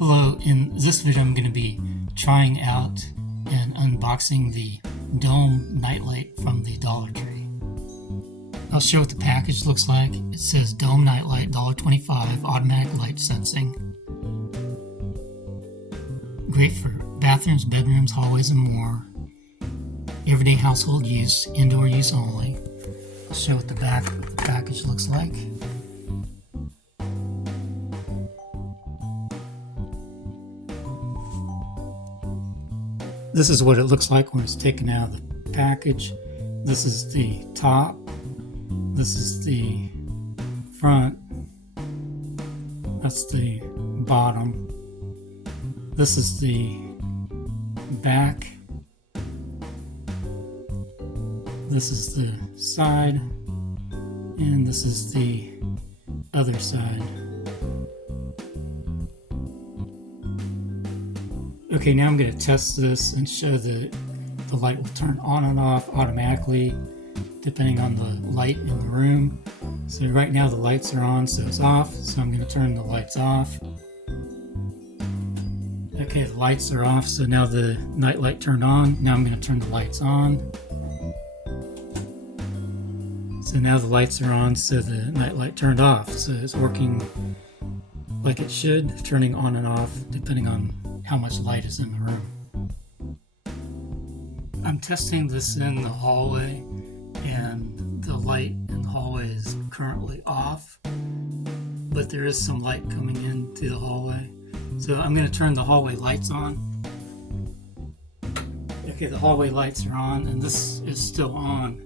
Hello, in this video I'm going to be trying out and unboxing the Dome nightlight from the Dollar Tree. I'll show what the package looks like. It says Dome nightlight, $1.25, automatic light sensing. Great for bathrooms, bedrooms, hallways, and more. Everyday household use, indoor use only. I'll show what the back of the package looks like. This is what it looks like when it's taken out of the package. This is the top. This is the front. That's the bottom. This is the back. This is the side. And this is the other side. Okay, now I'm going to test this and show that the light will turn on and off automatically depending on the light in the room. So right now the lights are on, so it's off. So I'm going to turn the lights off. Okay, the lights are off, so now the night light turned on. Now I'm going to turn the lights on. So now the lights are on, so the night light turned off. So it's working like it should, turning on and off depending on how much light is in the room. I'm testing this in the hallway, and the light in the hallway is currently off, but there is some light coming into the hallway. So I'm going to turn the hallway lights on. Okay, the hallway lights are on, and this is still on.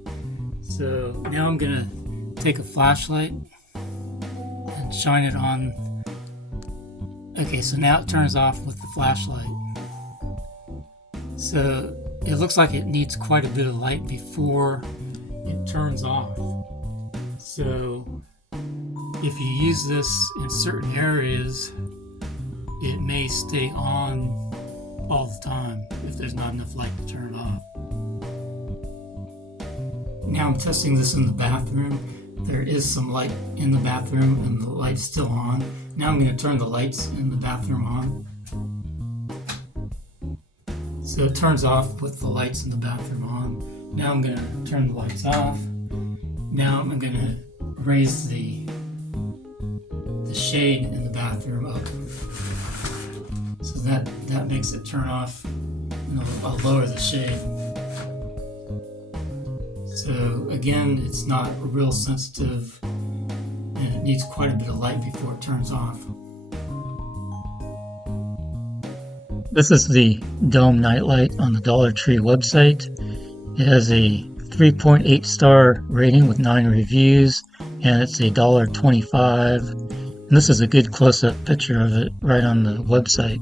So now I'm going to take a flashlight and shine it on. Okay, so now it turns off with the flashlight. So it looks like it needs quite a bit of light before it turns off. So if you use this in certain areas, it may stay on all the time if there's not enough light to turn it off. Now I'm testing this in the bathroom. There is some light in the bathroom and the light's still on. Now I'm going to turn the lights in the bathroom on. So it turns off with the lights in the bathroom on. Now I'm going to turn the lights off. Now I'm going to raise the shade in the bathroom up. So that makes it turn off, and I'll lower the shade. So again, it's not real sensitive, and it needs quite a bit of light before it turns off. This is the Dome nightlight on the Dollar Tree website. It has a 3.8 star rating with 9 reviews, and it's $1.25. And this is a good close-up picture of it right on the website.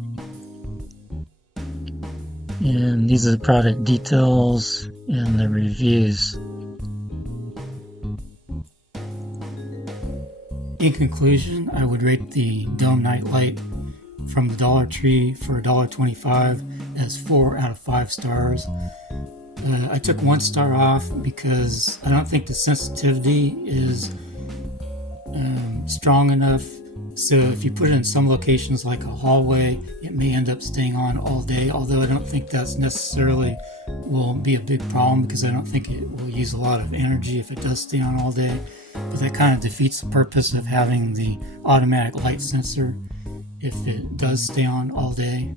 And these are the product details and the reviews. In conclusion, I would rate the Dome nightlight from the Dollar Tree for $1.25 as 4 out of 5 stars. I took 1 star off because I don't think the sensitivity is strong enough. So if you put it in some locations like a hallway, it may end up staying on all day, although I don't think that's necessarily will be a big problem because I don't think it will use a lot of energy if it does stay on all day. But that kind of defeats the purpose of having the automatic light sensor if it does stay on all day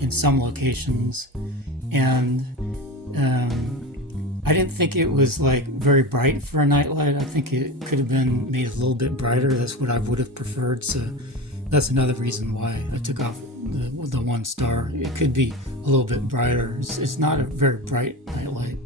in some locations. And I didn't think it was like very bright for a nightlight. I think it could have been made a little bit brighter. That's what I would have preferred. So that's another reason why I took off the 1 star. It could be a little bit brighter. It's not a very bright nightlight.